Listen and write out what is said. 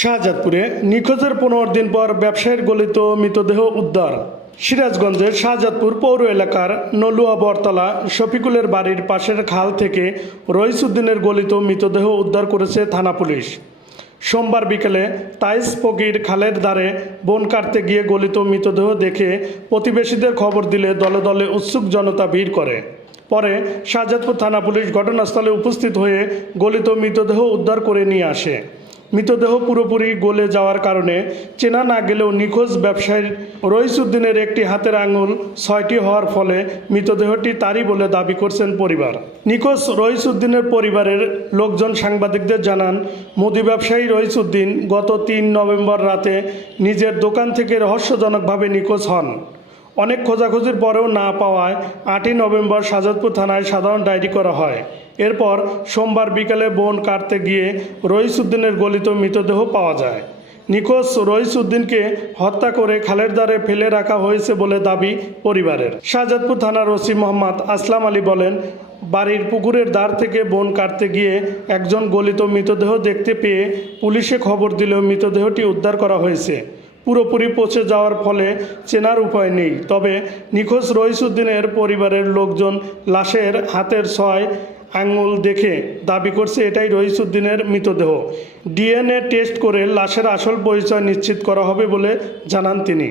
শাহজাদপুরে নিখোঁজের পনেরো দিন পর ব্যবসায়ীর গলিত মৃতদেহ উদ্ধার। সিরাজগঞ্জের শাহজাদপুর পৌর এলাকার নলুয়া বরতলা শফিকুলের বাড়ির পাশের খাল থেকে রইসুদ্দিনের গলিত মৃতদেহ উদ্ধার করেছে থানা পুলিশ। সোমবার বিকেলে তাইস ফকির খালের দ্বারে বন কাটতে গিয়ে গলিত মৃতদেহ দেখে প্রতিবেশীদের খবর দিলে দলে দলে উৎসুক জনতা ভিড় করে। পরে শাহজাদপুর থানা পুলিশ ঘটনাস্থলে উপস্থিত হয়ে গলিত মৃতদেহ উদ্ধার করে নিয়ে আসে। মৃতদেহ পুরোপুরি গলে যাওয়ার কারণে চেনা না গেলেও নিখোঁজ ব্যবসায়ীর রইসুদ্দিনের একটি হাতের আঙুল ছয়টি হওয়ার ফলে মৃতদেহটি তারই বলে দাবি করছেন পরিবার। নিখোঁজ রইসুদ্দিনের পরিবারের লোকজন সাংবাদিকদের জানান, মুদি ব্যবসায়ী রইসুদ্দিন গত তিন নভেম্বর রাতে নিজের দোকান থেকে রহস্যজনকভাবে নিখোঁজ হন। অনেক খোঁজাখুঁজির পরেও না পাওয়ায় আটই নভেম্বর শাহজাদপুর থানায় সাধারণ ডায়েরি করা হয়। এরপর সোমবার বিকালে বন কাটতে গিয়ে রইসুদ্দিনের গলিত মৃতদেহ পাওয়া যায়। নিখোঁজ রইসুদ্দিনকে হত্যা করে খালের দ্বারে ফেলে রাখা হয়েছে বলে দাবি পরিবারের। শাহজাদপুর থানার ওসি মোহাম্মদ আসলাম আলী বলেন, বাড়ির পুকুরের দ্বার থেকে বন কাটতে গিয়ে একজন গলিত মৃতদেহ দেখতে পেয়ে পুলিশে খবর দিলেও মৃতদেহটি উদ্ধার করা হয়েছে। পুরোপুরি পচে যাওয়ার ফলে চেনার উপায় নেই। তবে নিখোঁজ রইসুদ্দিনের পরিবারের লোকজন লাশের হাতের ছয় আঙুল দেখে দাবি করছে এটাই রহিসুদ্দিনের মৃতদেহ। ডিএনএ টেস্ট করে লাশের আসল পরিচয় নিশ্চিত করা হবে বলে জানান তিনি।